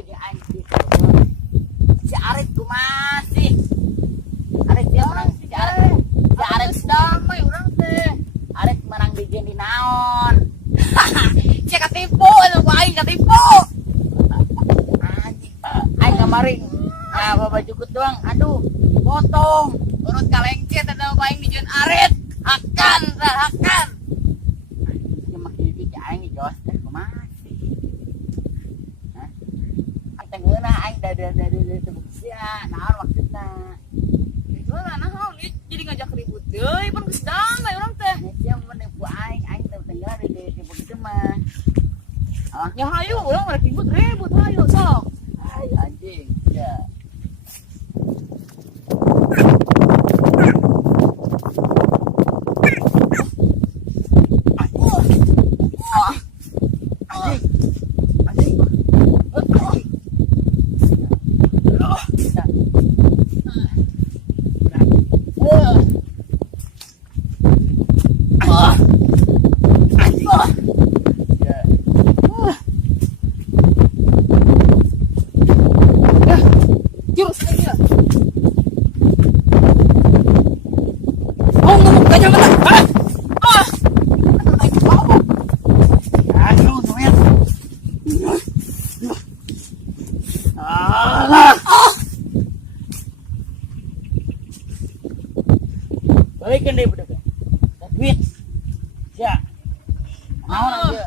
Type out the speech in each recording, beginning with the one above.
jeung anjing. Si Arit kumaha sih? Arit dia menang si Arit. Si Arit damai urang teh. Arit menang di jeung di naon? Cek katipu atuh aing katipu. Anjing. Aing kemarin babajukut doang. Aduh, potong. Urut kalengket ada aing di jeung Arit. Hakan. Anjing makin di aing jos teh kumaha sih? Hah? Aing teh ngeunah aing dari tebuk sia. Naon maksudna? Itu naon jadi ngajak ribut deui pan geus damai urang teh. Nya menipu aing teh tinggal di tebuk itu mah. Ya hayu urang rek ribut hayu sok. Hayu anjing. Ya. Balikin deh budak. Duit. Ya. Naon aja.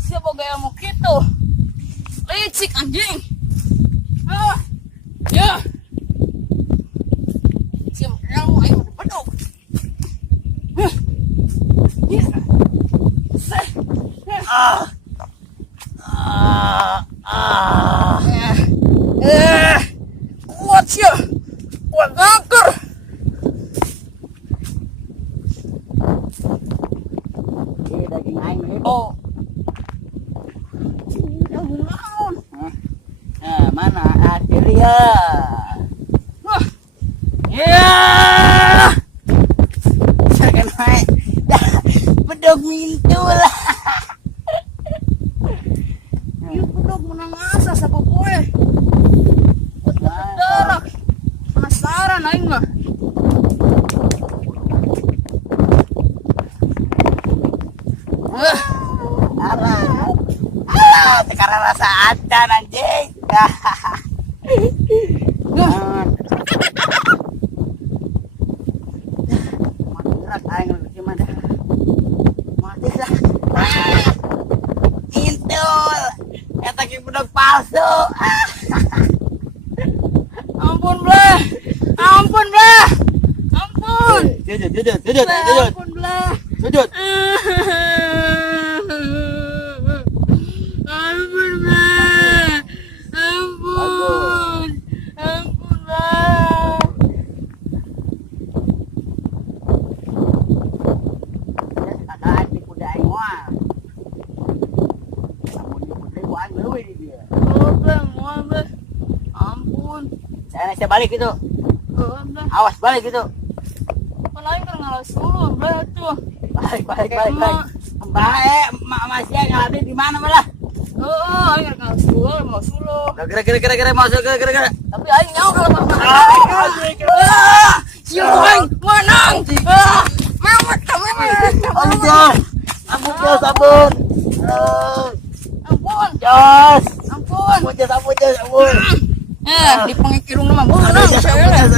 Siapa gaya mau gitu? Licik anjing. Ya. Siapa yang mau ayo beduk. Kuat sih. Kuat ngangker. Daging aing hebo. Naon? Nah, mana Adelia? Wah. Ya. Jangan main. Bedog mintul. Ieu bedog menang asa sapopoe. Darah. Penasaran aing mah. Alah, sekarang rasa adan anjing. Mati aing gimana? Mati lah. Intul. Eta ki bedog palsu. Ampun, Bleh. Ampun. Sujud. Ampun, Bleh. Sujud. Ampun, Bleh. Ampun, Bleh. Kakak di kuda aing moal. Amun di kuda gua ngeuleuy di dia. Oh, Bleh, moal, Bleh. Ampun. Saya balik gitu. Awas balik gitu. Lain kan ngalas dulu, Bleh tuh. Balik. Bae, masih ngalamin di mana malah? Aing ngalas dulu, mau sulu. Gara-gara mau sulu gara-gara. Tapi aing nyawa kalau mama. Aing menang. Mewek kamu. Ampun. Jos. Ampun. Di pengikirung nama menang saya.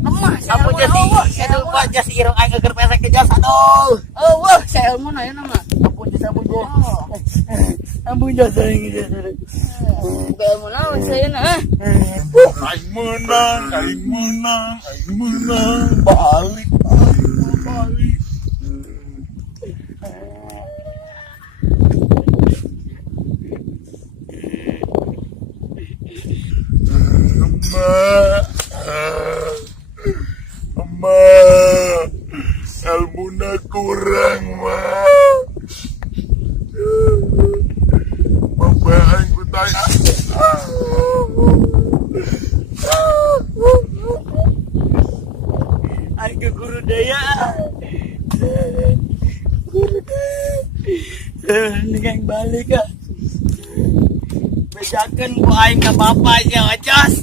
Lemah. Ampun Jos. Saya lupa Jos irung aing keur pesek ke Jos aduh. Wah, saya ilmu na nama. Ampun Jos. Ampun Jos aing Jos. Ilmu na saya na. Aing menang. Balik. Ilmunya kurang mah. Membahan ku tanya. Aing ke guru daya. Guru daya. Ningali balik ah. Jangan ku aing ke bapak aja, Jos.